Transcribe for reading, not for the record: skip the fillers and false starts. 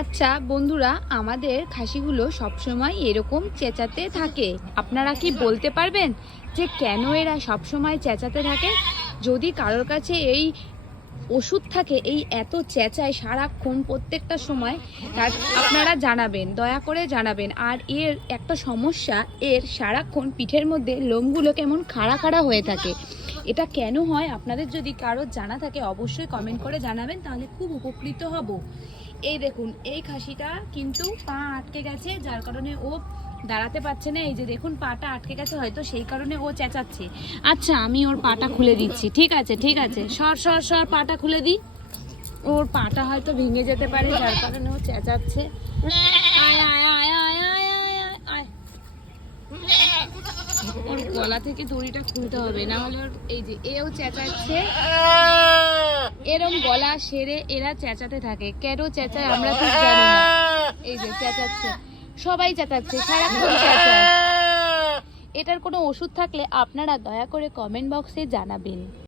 আচ্ছা বন্ধুরা, আমাদের খাসিগুলো সবসময় এরকম চেঁচাতে থাকে। আপনারা কি বলতে পারবেন যে কেন এরা সবসময় চেঁচাতে থাকে? যদি কারোর কাছে এই ওষুধ থাকে, এই এত চেঁচায় সারাক্ষণ প্রত্যেকটা সময়, তার আপনারা জানাবেন, দয়া করে জানাবেন। আর এর একটা সমস্যা, এর সারাক্ষণ পিঠের মধ্যে লোমগুলো কেমন খাড়া খাড়া হয়ে থাকে। এটা কেন হয় আপনাদের যদি কারোর জানা থাকে অবশ্যই কমেন্ট করে জানাবেন, তাহলে খুব উপকৃত হব। এই দেখুন, এই খাসিটা কিন্তু পা আটকে গেছে, যার কারণে ও দাঁড়াতে পারছে না। এই যে দেখুন, পাটা আটকে গেছে, হয়তো সেই কারণে ও চেঁচাচ্ছে। আচ্ছা, আমি ওর পাটা খুলে দিচ্ছি। ঠিক আছে ঠিক আছে, সর সর সর, পাটা খুলে দিই। ওর পাটা হয়তো ভেঙে যেতে পারে, যার কারণে ও চেঁচাচ্ছে। আয় আয় আয় আয় আয় আয় আয় আয়। ওর গলা থেকে দড়িটা খুলতে হবে, না হলে ওর এই যে এও চেঁচাচ্ছে। এরম গলা সেরে এরা চেঁচাতে থাকে। কেন চেঁচায় আমরা ঠিক জানি না। এই যে চেঁচাচ্ছে, সবাই চেঁচাচ্ছে, সারাক্ষণ চেঁচায়। এটার কোনো ওষুধ থাকলে আপনারা দয়া করে কমেন্ট বক্সে জানাবেন।